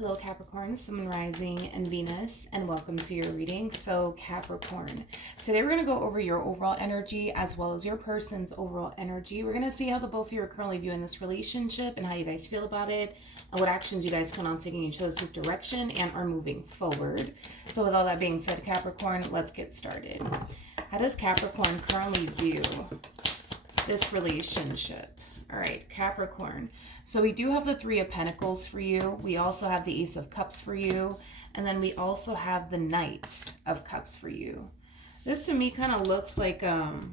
Hello Capricorn, Sun, Moon, Rising, and Venus, and welcome to your reading. So Capricorn, today we're going to go over your overall energy as well as your person's overall energy. We're going to see how the both of you are currently viewing this relationship and how you guys feel about it and what actions you guys plan on taking each other's direction and are moving forward. So with all that being said, Capricorn, let's get started. How does Capricorn currently view this relationship? All right, Capricorn. So we do have the Three of Pentacles for you. We also have the Ace of Cups for you. And then we also have the Knight of Cups for you. This to me kind of looks like a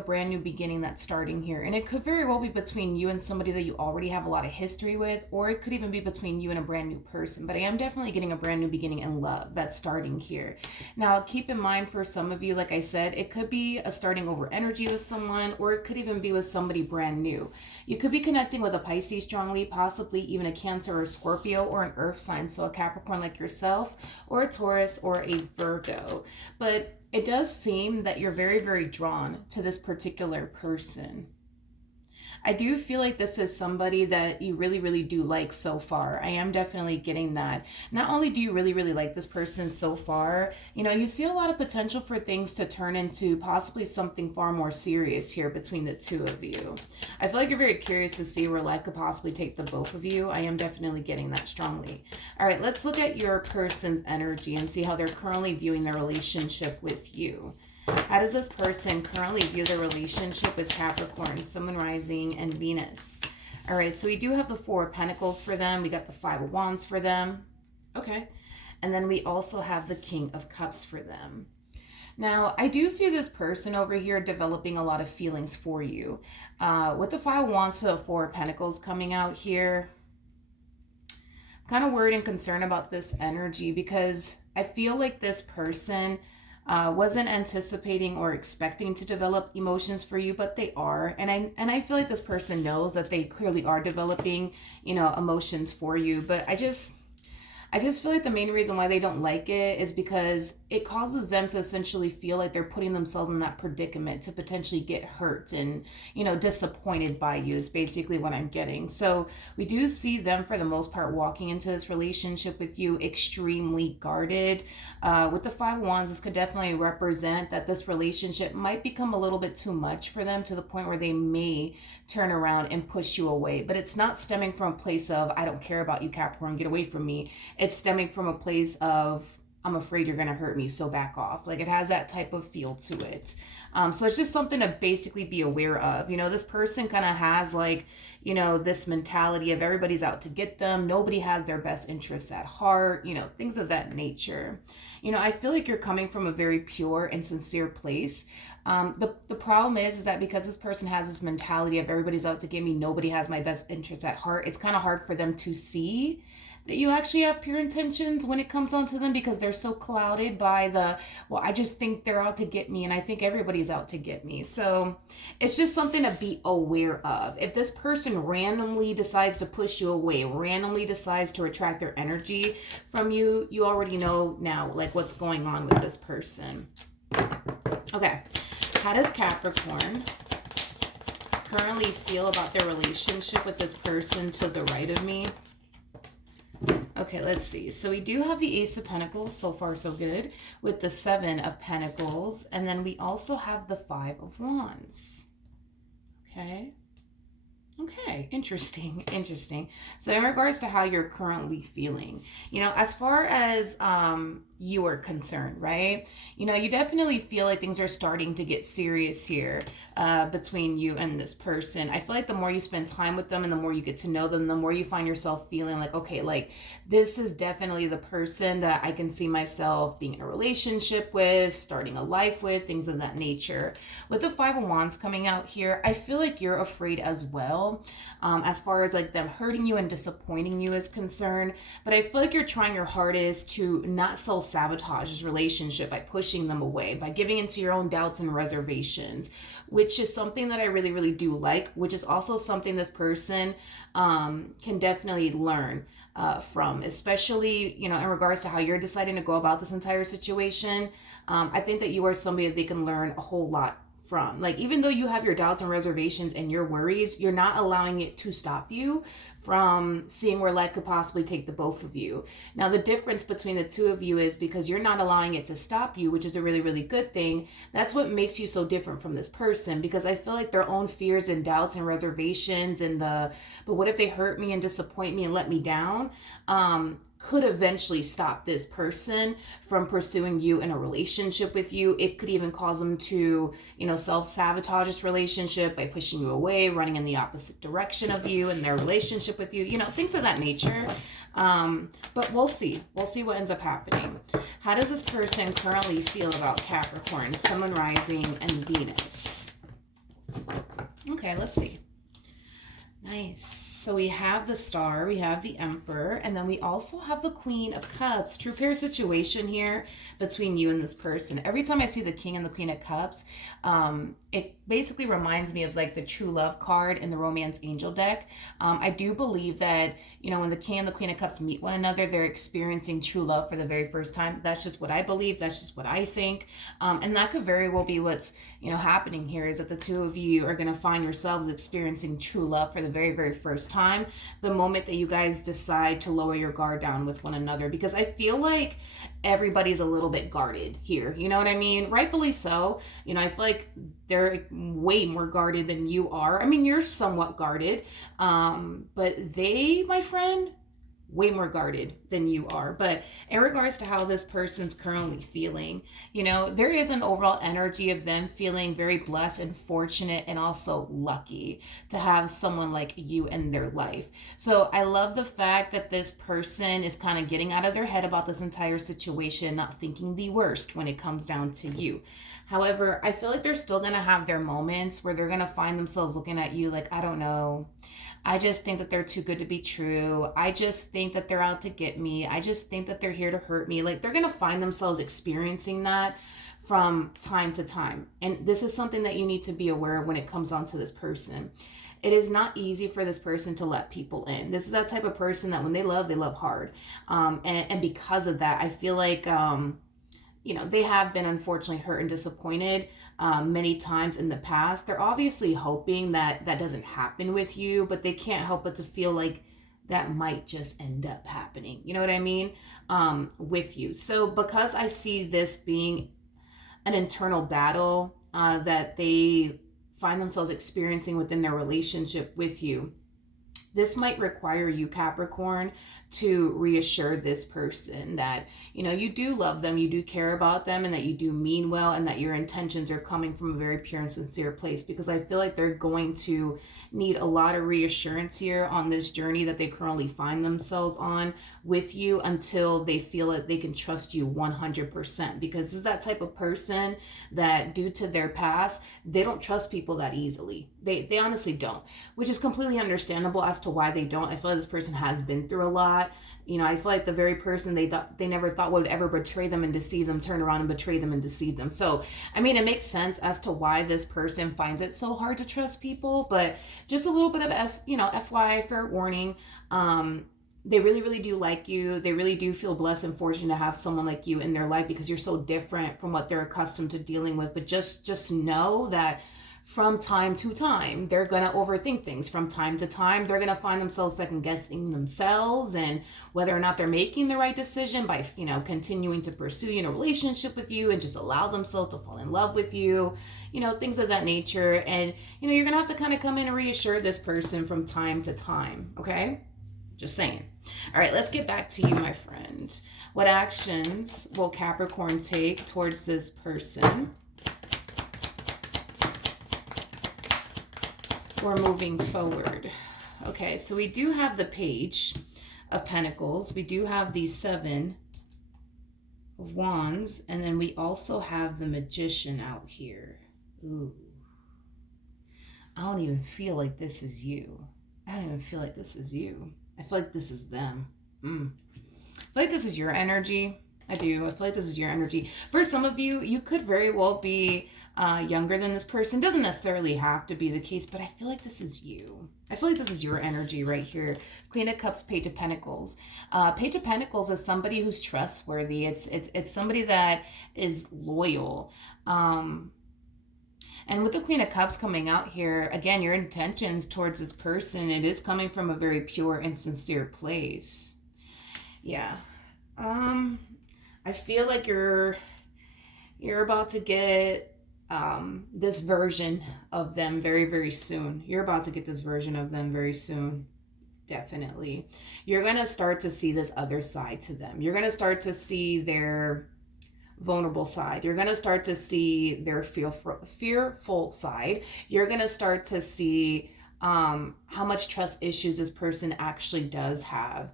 brand new beginning that's starting here. And it could very well be between you and somebody that you already have a lot of history with, or it could even be between you and a brand new person. But I am definitely getting a brand new beginning in love that's starting here. Now, keep in mind for some of you, like I said, it could be a starting over energy with someone, or it could even be with somebody brand new. You could be connecting with a Pisces strongly, possibly even a Cancer or Scorpio, or an Earth sign, so a Capricorn like yourself, or a Taurus, or a Virgo. But it does seem that you're very, very drawn to this particular person. I do feel like this is somebody that you really, really do like so far. I am definitely getting that. Not only do you really, really like this person so far, you know, you see a lot of potential for things to turn into possibly something far more serious here between the two of you. I feel like you're very curious to see where life could possibly take the both of you. I am definitely getting that strongly. All right, let's look at your person's energy and see how they're currently viewing their relationship with you. How does this person currently view their relationship with Capricorn, Sun, Moon, Rising, and Venus? All right, so we do have the Four of Pentacles for them. We got the Five of Wands for them. Okay. And then we also have the King of Cups for them. Now, I do see this person over here developing a lot of feelings for you. With the Five of Wands to the Four of Pentacles coming out here, I'm kind of worried and concerned about this energy because I feel like this person wasn't anticipating or expecting to develop emotions for you, but they are. And I feel like this person knows that they clearly are developing, you know, emotions for you. But I just feel like the main reason why they don't like it is because it causes them to essentially feel like they're putting themselves in that predicament to potentially get hurt and, you know, disappointed by you is basically what I'm getting. So we do see them for the most part walking into this relationship with you extremely guarded. With the Five of Wands, this could definitely represent that this relationship might become a little bit too much for them to the point where they may turn around and push you away. But it's not stemming from a place of, I don't care about you, Capricorn, get away from me. It's stemming from a place of, I'm afraid you're going to hurt me, so back off. Like it has that type of feel to it. So it's just something to basically be aware of. You know, this person kind of has like, you know, this mentality of everybody's out to get them. Nobody has their best interests at heart, you know, things of that nature. You know, I feel like you're coming from a very pure and sincere place. The problem is that because this person has this mentality of everybody's out to get me, nobody has my best interests at heart, it's kind of hard for them to see that you actually have pure intentions when it comes onto them because they're so clouded by the, well, I just think they're out to get me and I think everybody's out to get me. So it's just something to be aware of. If this person randomly decides to push you away, randomly decides to retract their energy from you, you already know now like what's going on with this person. Okay, how does Capricorn currently feel about their relationship with this person to the right of me? Okay, let's see. So we do have the Ace of Pentacles, so far so good, with the Seven of Pentacles, and then we also have the Five of Wands. Okay. Okay, interesting. So in regards to how you're currently feeling, you know, as far as you are concerned, right? You know, you definitely feel like things are starting to get serious here between you and this person. I feel like the more you spend time with them and the more you get to know them, the more you find yourself feeling like, okay, like this is definitely the person that I can see myself being in a relationship with, starting a life with, things of that nature. With the Five of Wands coming out here, I feel like you're afraid as well. As far as like them hurting you and disappointing you is concerned, but I feel like you're trying your hardest to not self-sabotage this relationship by pushing them away, by giving into your own doubts and reservations, which is something that I really, really do like, which is also something this person can definitely learn from, especially, you know, in regards to how you're deciding to go about this entire situation. I think that you are somebody that they can learn a whole lot from. Like, even though you have your doubts and reservations and your worries, you're not allowing it to stop you from seeing where life could possibly take the both of you. Now, the difference between the two of you is because you're not allowing it to stop you, which is a really, really good thing. That's what makes you so different from this person, because I feel like their own fears and doubts and reservations and but what if they hurt me and disappoint me and let me down? Could eventually stop this person from pursuing you in a relationship with you. It could even cause them to, self-sabotage this relationship by pushing you away, running in the opposite direction of you and their relationship with you, things of that nature. But we'll see. We'll see what ends up happening. How does this person currently feel about Capricorn, Sun, Moon, Rising, and Venus? Okay, let's see. Nice. So we have the Star, we have the Emperor, and then we also have the Queen of Cups. True pair situation here between you and this person. Every time I see the King and the Queen of Cups, it basically reminds me of like the True Love card in the Romance Angel deck. I do believe that, when the King and the Queen of Cups meet one another, they're experiencing true love for the very first time. That's just what I believe. That's just what I think. And that could very well be what's, happening here, is that the two of you are going to find yourselves experiencing true love for the very, very first time, the moment that you guys decide to lower your guard down with one another. Because I feel like everybody's a little bit guarded here. You know what I mean? Rightfully so. I feel like they're way more guarded than you are. I mean, you're somewhat guarded, but they, my friend, way more guarded than you are. But in regards to how this person's currently feeling, there is an overall energy of them feeling very blessed and fortunate and also lucky to have someone like you in their life. So I love the fact that this person is kind of getting out of their head about this entire situation, not thinking the worst when it comes down to you. However, I feel like they're still going to have their moments where they're going to find themselves looking at you like, I don't know. I just think that they're too good to be true. I just think that they're out to get me. I just think that they're here to hurt me. Like, they're going to find themselves experiencing that from time to time. And this is something that you need to be aware of when it comes on to this person. It is not easy for this person to let people in. This is that type of person that when they love hard. And because of that, I feel like, they have been unfortunately hurt and disappointed many times in the past. They're obviously hoping that that doesn't happen with you, but they can't help but to feel like that might just end up happening. You know what I mean? With you. So because I see this being an internal battle that they find themselves experiencing within their relationship with you, this might require you, Capricorn, to reassure this person that, you do love them, you do care about them, and that you do mean well, and that your intentions are coming from a very pure and sincere place. Because I feel like they're going to need a lot of reassurance here on this journey that they currently find themselves on with you, until they feel that they can trust you 100%. Because this is that type of person that, due to their past, they don't trust people that easily. They honestly don't, which is completely understandable as to why they don't. I feel like this person has been through a lot. I feel like the very person they never thought would ever betray them and deceive them turned around and betray them and deceive them. So, I mean, it makes sense as to why this person finds it so hard to trust people. But just a little bit of FYI, fair warning. They really, really do like you. They really do feel blessed and fortunate to have someone like you in their life, because you're so different from what they're accustomed to dealing with. But just know that from time to time, they're going to overthink things. From time to time, they're going to find themselves second guessing themselves and whether or not they're making the right decision by, continuing to pursue, a relationship with you and just allow themselves to fall in love with you, things of that nature. And, you're going to have to kind of come in and reassure this person from time to time. Okay. Just saying. All right, let's get back to you, my friend. What actions will Capricorn take towards this person? We're moving forward. Okay, so we do have the Page of Pentacles. We do have the Seven of Wands. And then we also have the Magician out here. Ooh. I don't even feel like this is you. I don't even feel like this is you. I feel like this is them. I feel like this is your energy. I do. I feel like this is your energy. For some of you, you could very well be younger than this person. Doesn't necessarily have to be the case, but I feel like this is you. I feel like this is your energy right here. Queen of Cups, Page of Pentacles. Page of Pentacles is somebody who's trustworthy. It's somebody that is loyal. And And with the Queen of Cups coming out here, again, your intentions towards this person, it is coming from a very pure and sincere place. Yeah. I feel like you're about to get this version of them very, very soon. You're about to get this version of them very soon. Definitely. You're going to start to see this other side to them. You're going to start to see their vulnerable side. You're going to start to see their fearful side. You're going to start to see how much trust issues this person actually does have.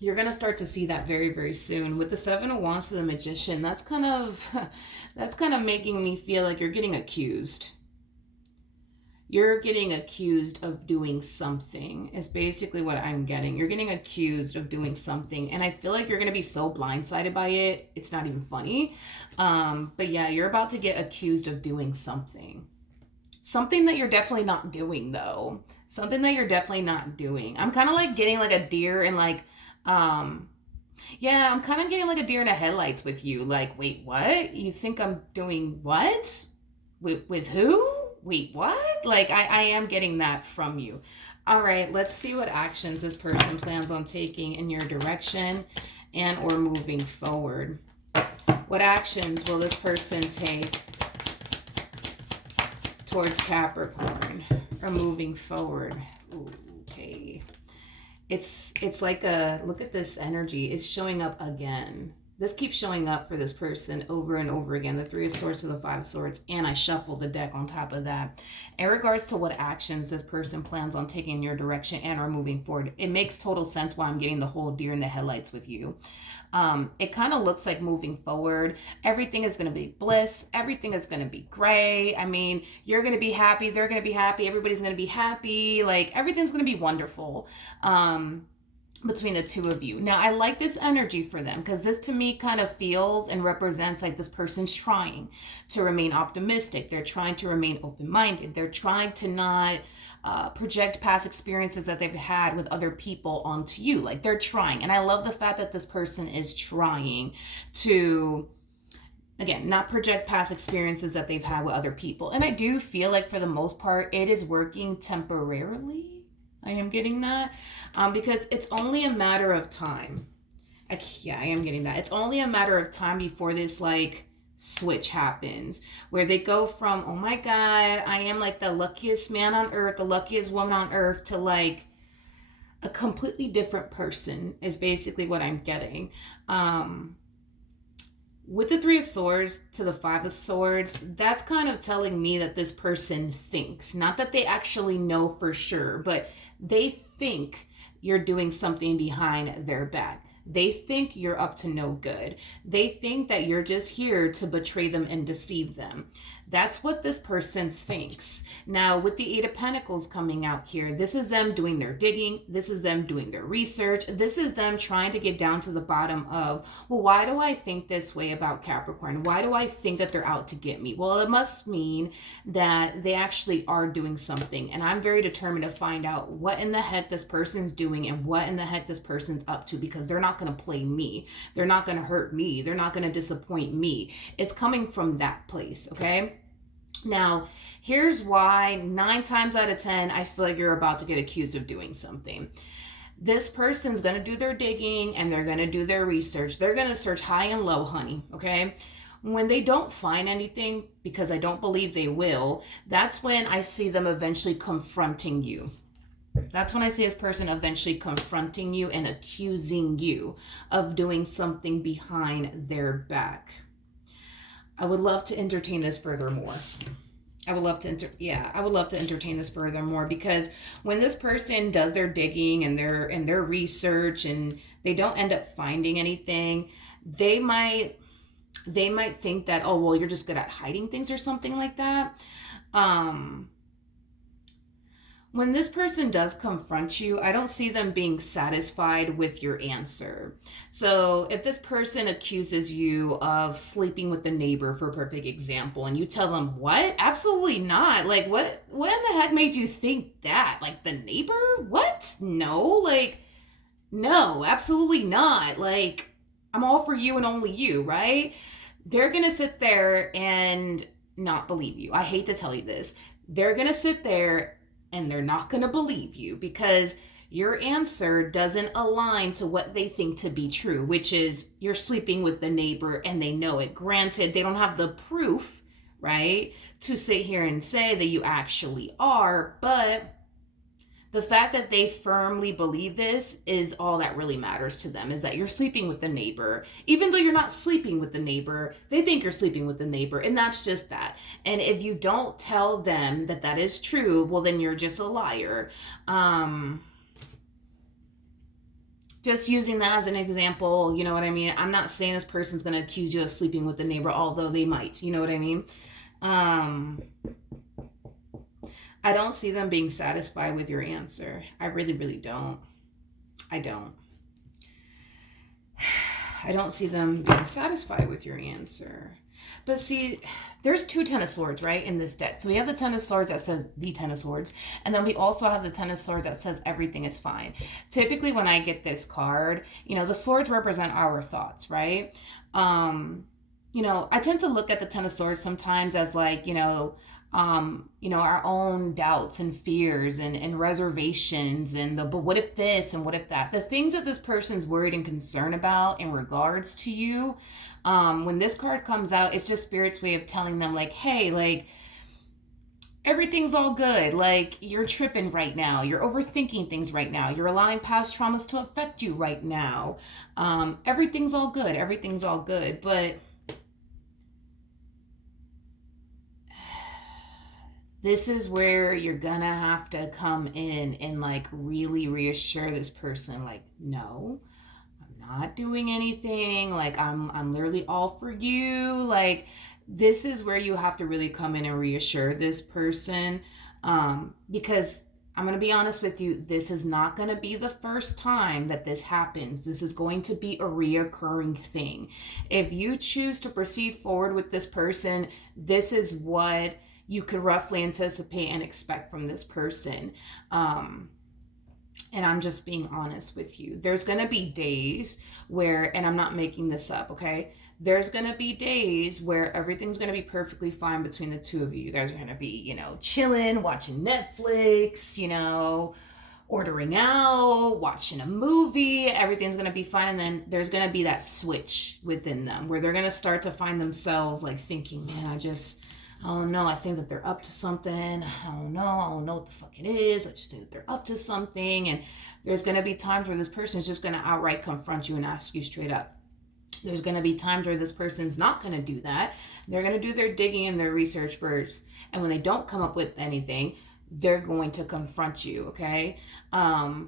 You're going to start to see that very, very soon. With the Seven of Wands to the Magician, that's kind of making me feel like you're getting accused. You're getting accused of doing something is basically what I'm getting. You're getting accused of doing something. And I feel like you're going to be so blindsided by it. It's not even funny. But yeah, you're about to get accused of doing something. Something that you're definitely not doing, though. Something that you're definitely not doing. I'm kind of like getting like a deer in like, yeah, I'm kind of getting like a deer in the headlights with you. Like, wait, what? You think I'm doing what? With who? Wait, what? Like, I am getting that from you. All right, let's see what actions this person plans on taking in your direction and or moving forward. What actions will this person take towards Capricorn or moving forward? Ooh, okay. It's like a, look at this energy. It's showing up again. This keeps showing up for this person over and over again. The Three of Swords to the Five of Swords. And I shuffle the deck on top of that. In regards to what actions this person plans on taking in your direction and are moving forward, it makes total sense why I'm getting the whole deer in the headlights with you. It kind of looks like moving forward, everything is going to be bliss. Everything is going to be great. I mean, you're going to be happy. They're going to be happy. Everybody's going to be happy. Like, everything's going to be wonderful. Between the two of you. Now, I like this energy for them because this to me kind of feels and represents like this person's trying to remain optimistic. They're trying to remain open-minded. They're trying to not project past experiences that they've had with other people onto you. Like, they're trying. And I love the fact that this person is trying to, again, not project past experiences that they've had with other people. And I do feel like for the most part, it is working temporarily. I am getting that because it's only a matter of time. I am getting that. It's only a matter of time before this like switch happens where they go from, oh my God, I am like the luckiest man on earth, the luckiest woman on earth, to like a completely different person is basically what I'm getting. With the Three of Swords to the Five of Swords, that's kind of telling me that this person thinks, not that they actually know for sure, but they think you're doing something behind their back. They think you're up to no good. They think that you're just here to betray them and deceive them. That's what this person thinks. Now, with the Eight of Pentacles coming out here, this is them doing their digging. This is them doing their research. This is them trying to get down to the bottom of, well, why do I think this way about Capricorn? Why do I think that they're out to get me? Well, it must mean that they actually are doing something. And I'm very determined to find out what in the heck this person's doing and what in the heck this person's up to, because they're not going to play me. They're not going to hurt me. They're not going to disappoint me. It's coming from that place, okay? Now, here's why 9 times out of 10, I feel like you're about to get accused of doing something. This person's going to do their digging and they're going to do their research. They're going to search high and low, honey, okay? When they don't find anything, because I don't believe they will, that's when I see them eventually confronting you. That's when I see this person eventually confronting you and accusing you of doing something behind their back. I would love to entertain this furthermore. I would love to entertain this furthermore, because when this person does their digging and their research and they don't end up finding anything, they might think that, oh, well, you're just good at hiding things or something like that. When this person does confront you, I don't see them being satisfied with your answer. So if this person accuses you of sleeping with the neighbor, for a perfect example, and you tell them, what? Absolutely not. Like, what in the heck made you think that? Like, the neighbor? What? No, absolutely not. Like, I'm all for you and only you, right? They're going to sit there and not believe you. I hate to tell you this. They're going to sit there and they're not going to believe you because your answer doesn't align to what they think to be true, which is you're sleeping with the neighbor and they know it. Granted, they don't have the proof, right, to sit here and say that you actually are, but the fact that they firmly believe this is all that really matters to them, is that you're sleeping with the neighbor. Even though you're not sleeping with the neighbor, they think you're sleeping with the neighbor, and that's just that. And if you don't tell them that that is true, well, then you're just a liar. Just using that as an example, you know what I mean? I'm not saying this person's going to accuse you of sleeping with the neighbor, although they might, you know what I mean? I don't see them being satisfied with your answer. I really, really don't. I don't. I don't see them being satisfied with your answer. But see, there's 2 Ten of Swords, right, in this deck. So we have the Ten of Swords that says the Ten of Swords. And then we also have the Ten of Swords that says everything is fine. Typically, when I get this card, you know, the swords represent our thoughts, right? You know, I tend to look at the Ten of Swords sometimes as like, our own doubts and fears and reservations and but what if this and what if that, the things that this person's worried and concerned about in regards to you. When this card comes out, it's just Spirit's way of telling them like, hey, like, everything's all good. Like, you're tripping right now. You're overthinking things right now. You're allowing past traumas to affect you right now. Everything's all good. Everything's all good. But this is where you're gonna have to come in and like really reassure this person, like, no, I'm not doing anything. Like, I'm literally all for you. Like, this is where you have to really come in and reassure this person. Because I'm going to be honest with you, this is not going to be the first time that this happens. This is going to be a reoccurring thing. If you choose to proceed forward with this person, this is what you could roughly anticipate and expect from this person. And I'm just being honest with you. There's going to be days where, and I'm not making this up, okay? There's going to be days where everything's going to be perfectly fine between the two of you. You guys are going to be, chilling, watching Netflix, ordering out, watching a movie. Everything's going to be fine. And then there's going to be that switch within them where they're going to start to find themselves like thinking, man, I don't know. I think that they're up to something. I don't know what the fuck it is. I just think that they're up to something. And there's going to be times where this person is just going to outright confront you and ask you straight up. There's going to be times where this person's not going to do that. They're going to do their digging and their research first. And when they don't come up with anything, they're going to confront you, okay? I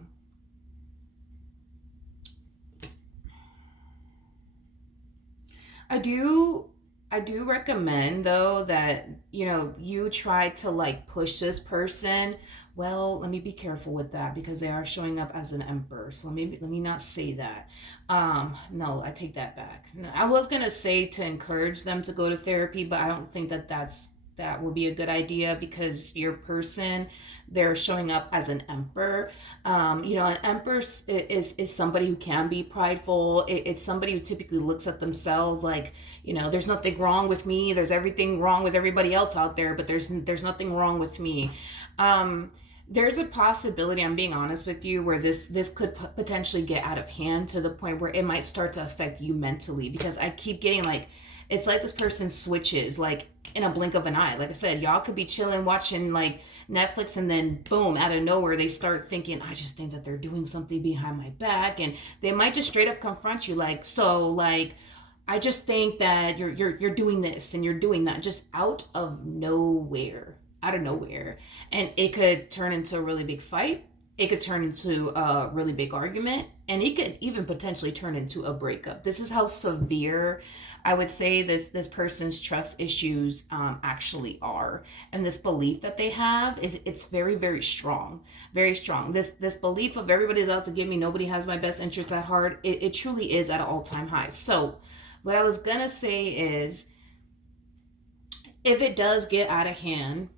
do recommend, though, that, you try to, like, push this person. Well, let me be careful with that because they are showing up as an emperor. So let me not say that. No, I take that back. No, I was going to say to encourage them to go to therapy, but I don't think that would be a good idea because your person, they're showing up as an emperor. An emperor is somebody who can be prideful. It's somebody who typically looks at themselves like, there's nothing wrong with me. There's everything wrong with everybody else out there, but there's nothing wrong with me. There's a possibility, I'm being honest with you, where this could potentially get out of hand to the point where it might start to affect you mentally, because I keep getting like, it's like this person switches like in a blink of an eye. Like I said, y'all could be chilling, watching like Netflix, and then boom, out of nowhere, they start thinking, I just think that they're doing something behind my back. And they might just straight up confront you like, so like, I just think that you're doing this and you're doing that, just out of nowhere. And it could turn into a really big fight. It could turn into a really big argument, and it could even potentially turn into a breakup. This is how severe I would say this person's trust issues actually are. And this belief that they have it's very, very strong. Very strong. This belief of everybody's out to get me, nobody has my best interests at heart, it truly is at an all-time high. So what I was gonna say is, if it does get out of hand,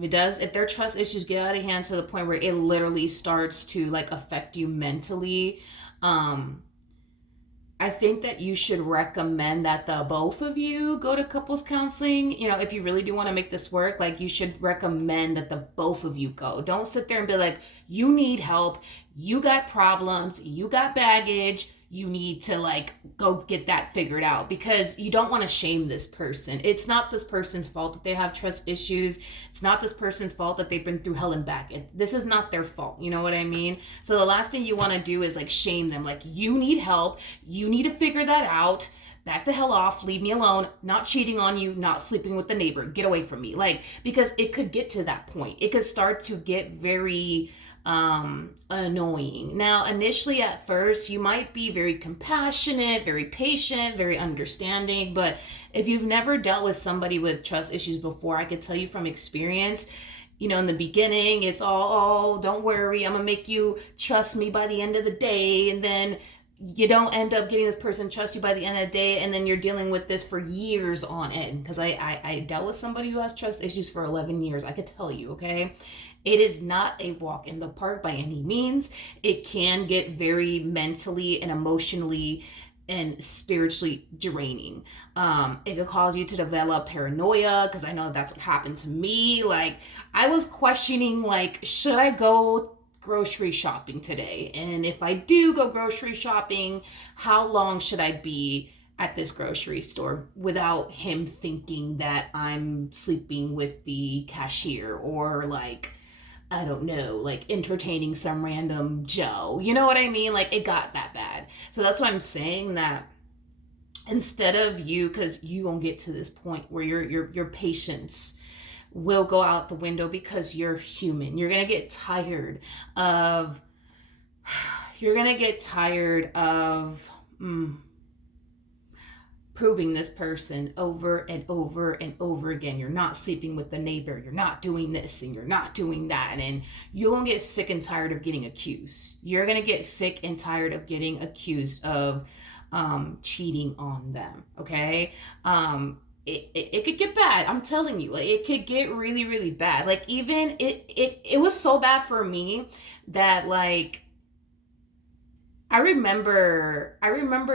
if their trust issues get out of hand to the point where it literally starts to like affect you mentally, I I think that you should recommend that the both of you go to couples counseling. You know, if you really do want to make this work, like you should recommend that the both of you go. Don't sit there and be like, you need help, you got problems, you got baggage, you need to like go get that figured out, because you don't want to shame this person. It's not this person's fault that they have trust issues. It's not this person's fault that they've been through hell and back. This is not their fault. You know what I mean? So the last thing you want to do is like shame them. Like, you need help. You need to figure that out. Back the hell off, leave me alone, not cheating on you, not sleeping with the neighbor, get away from me. Like, because it could get to that point. It could start to get very annoying. Now, initially at first, you might be very compassionate, very patient, very understanding, but if you've never dealt with somebody with trust issues before, I could tell you from experience, you know, in the beginning, it's all, oh, don't worry, I'm gonna make you trust me by the end of the day, and then you don't end up getting this person trust you by the end of the day, and then you're dealing with this for years on end. Because I dealt with somebody who has trust issues for 11 years. I could tell you, okay? It is not a walk in the park by any means. It can get very mentally and emotionally and spiritually draining. It could cause you to develop paranoia, because I know that's what happened to me. Like, I was questioning, like, should I go grocery shopping today? And if I do go grocery shopping, how long should I be at this grocery store without him thinking that I'm sleeping with the cashier, or like, I don't know, like entertaining some random Joe. You know what I mean? Like, it got that bad. So that's why I'm saying that instead of you, because you gonna get to this point where your patience will go out the window, because you're human. You're gonna get tired of you're gonna get tired of proving this person over and over and over again. You're not sleeping with the neighbor, you're not doing this, and you're not doing that, and you're gonna get sick and tired of getting accused. You're gonna get sick and tired of getting accused of cheating on them. Okay. It could get bad. I'm telling you, like, it could get really, really bad. Like, even it was so bad for me that, like, I remember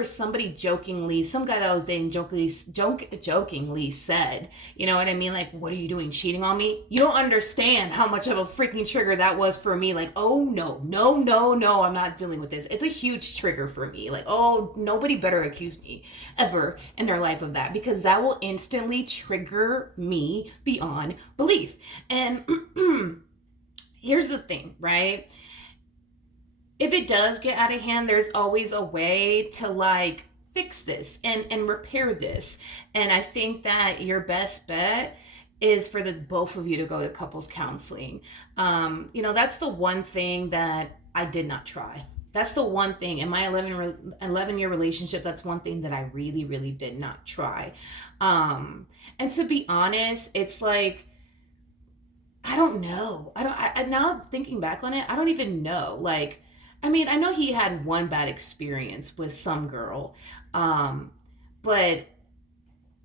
somebody jokingly, some guy that I was dating jokingly said, you know what I mean? Like, what are you doing, cheating on me? You don't understand how much of a freaking trigger that was for me. Like, oh no, no, no, no, I'm not dealing with this. It's a huge trigger for me. Like, oh, nobody better accuse me ever in their life of that, because that will instantly trigger me beyond belief. And here's the thing, right? If it does get out of hand, there's always a way to like fix this and repair this. And I think that your best bet is for the both of you to go to couples counseling. You know, that's the one thing that I did not try. That's the one thing in my 11-year relationship. That's one thing that I really, really did not try. And to be honest, it's like, I don't know. Now thinking back on it, I don't even know. Like, I mean, I know he had one bad experience with some girl, but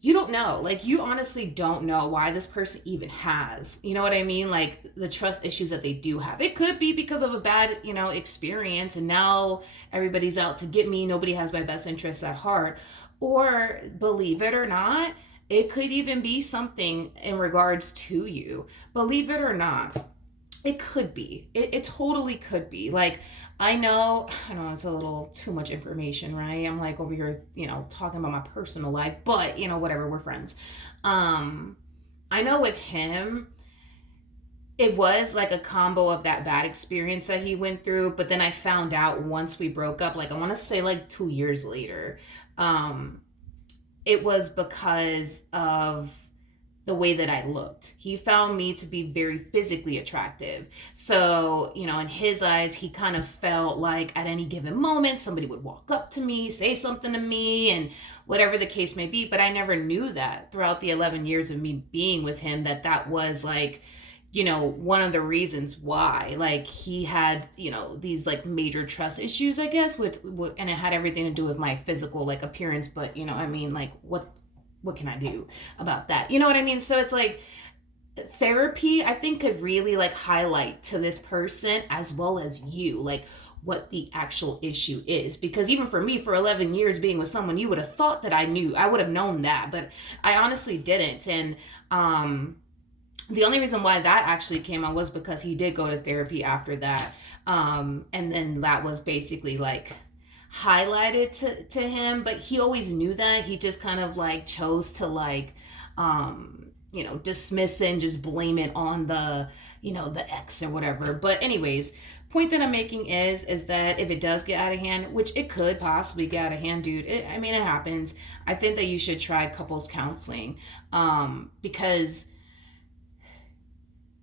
you don't know. Like, you honestly don't know why this person even has, you know what I mean? Like, the trust issues that they do have. It could be because of a bad, you know, experience, and now everybody's out to get me. Nobody has my best interests at heart. Or, believe it or not, it could even be something in regards to you. Believe it or not, it could be. It totally could be. Like, I know it's a little too much information, right? I'm like over here, you know, talking about my personal life, but, you know, whatever, we're friends. I know with him, it was like a combo of that bad experience that he went through, but then I found out once we broke up, like, I want to say like 2 years later, it was because of the way that I looked. He found me to be very physically attractive. So, you know, in his eyes, he kind of felt like at any given moment, somebody would walk up to me, say something to me, and whatever the case may be. But I never knew that throughout the 11 years of me being with him, that was like, you know, one of the reasons why, like, he had, you know, these like major trust issues, I guess, with and it had everything to do with my physical like appearance. But, you know, I mean, like, what can I do about that? You know what I mean? So it's like, therapy, I think, could really like highlight to this person as well as you, like, what the actual issue is. Because even for me, for 11 years being with someone, you would have thought that I would have known that, but I honestly didn't. And the only reason why that actually came out was because he did go to therapy after that. And then that was basically like highlighted to him, but he always knew that. He just kind of like chose to like, dismiss it and just blame it on the ex or whatever. But anyways, point that I'm making is that if it does get out of hand, which it could possibly get out of hand, dude, I mean, it happens. I think that you should try couples counseling, because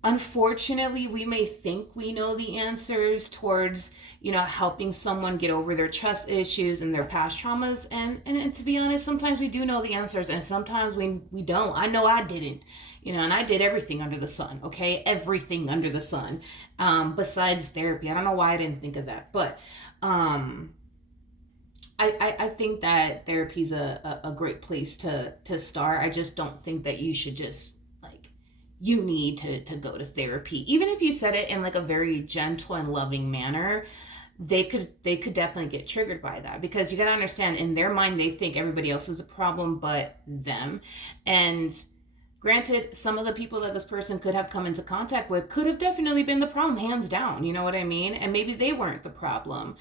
unfortunately we may think we know the answers towards helping someone get over their trust issues and their past traumas, and to be honest, sometimes we do know the answers and sometimes we don't. I know I didn't, and I did everything under the sun, okay, everything under the sun, besides therapy. I don't know why I didn't think of that, but I think that therapy is a great place to start. I just don't think that you should just you need to go to therapy. Even if you said it in like a very gentle and loving manner, they could definitely get triggered by that, because you got to understand, in their mind they think everybody else is a problem but them. And granted, some of the people that this person could have come into contact with could have definitely been the problem, hands down, you know what I mean, and maybe they weren't the problem.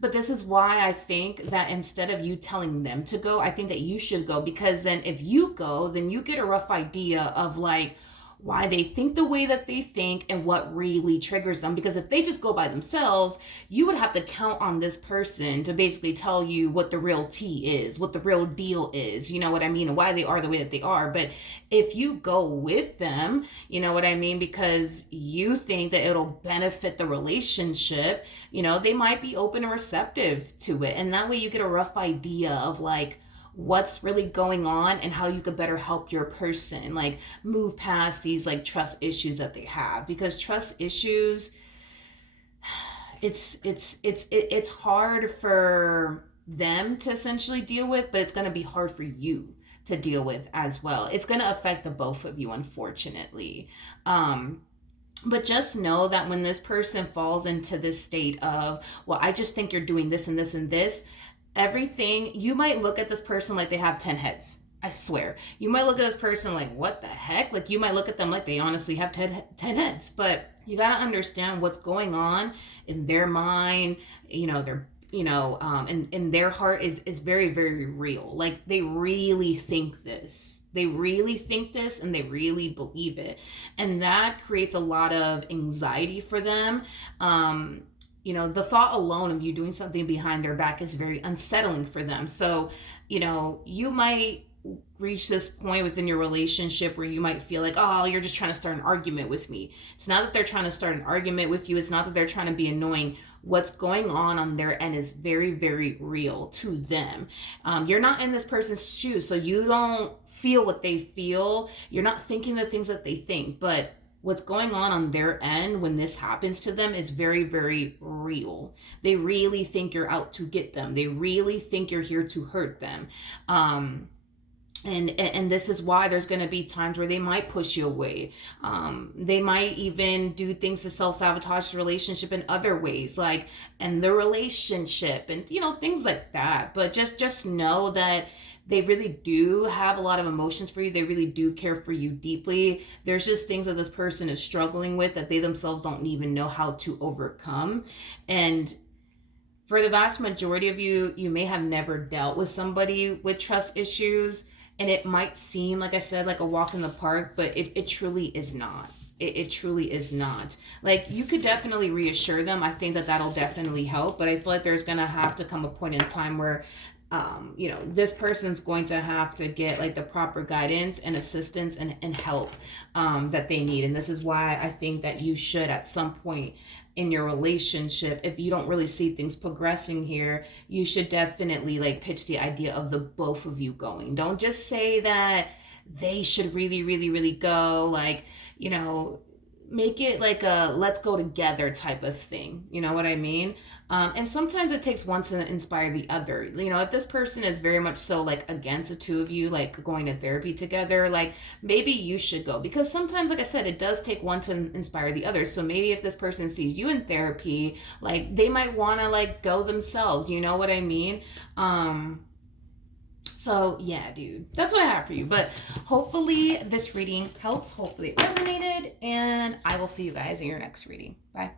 But this is why I think that instead of you telling them to go, I think that you should go, because then if you go, then you get a rough idea of like why they think the way that they think and what really triggers them. Because if they just go by themselves, you would have to count on this person to basically tell you what the real tea is, what the real deal is, you know what I mean, and why they are the way that they are. But if you go with them, you know what I mean, because you think that it'll benefit the relationship, they might be open and receptive to it. And that way you get a rough idea of like what's really going on and how you could better help your person like move past these like trust issues that they have. Because trust issues, it's hard for them to essentially deal with, but it's going to be hard for you to deal with as well. It's going to affect the both of you, unfortunately. But just know that when this person falls into this state of, well, I just think you're doing this and this and this, everything, you might look at this person like they have 10 heads. I swear. You might look at this person like, what the heck? Like, you might look at them like they honestly have 10 heads. But you got to understand what's going on in their mind, their in their heart is very, very real. Like, they really think this. They really think this and they really believe it. And that creates a lot of anxiety for them. The thought alone of you doing something behind their back is very unsettling for them. So, you might reach this point within your relationship where you might feel like, oh, you're just trying to start an argument with me. It's not that they're trying to start an argument with you. It's not that they're trying to be annoying. What's going on their end is very, very real to them. You're not in this person's shoes, so you don't feel what they feel. You're not thinking the things that they think, but what's going on their end when this happens to them is very, very real. They really think you're out to get them. They really think you're here to hurt them. And this is why there's going to be times where they might push you away. They might even do things to self-sabotage the relationship in other ways, like end the relationship and, things like that. But just know that they really do have a lot of emotions for you. They really do care for you deeply. There's just things that this person is struggling with that they themselves don't even know how to overcome. And for the vast majority of you, you may have never dealt with somebody with trust issues. And it might seem, like I said, like a walk in the park, but it truly is not. It truly is not. Like, you could definitely reassure them. I think that that'll definitely help. But I feel like there's going to have to come a point in time where this person's going to have to get like the proper guidance and assistance and help that they need. And this is why I think that you should, at some point in your relationship, if you don't really see things progressing here, you should definitely like pitch the idea of the both of you going. Don't just say that they should really, really, really go. Like, make it like a let's go together type of thing. You know what I mean? And sometimes it takes one to inspire the other. You know, if this person is very much so like against the two of you like going to therapy together, like maybe you should go, because sometimes, like I said, it does take one to inspire the other. So maybe if this person sees you in therapy, like they might want to like go themselves. You know what I mean? So yeah, dude, that's what I have for you. But hopefully this reading helps. Hopefully it resonated, and I will see you guys in your next reading. Bye.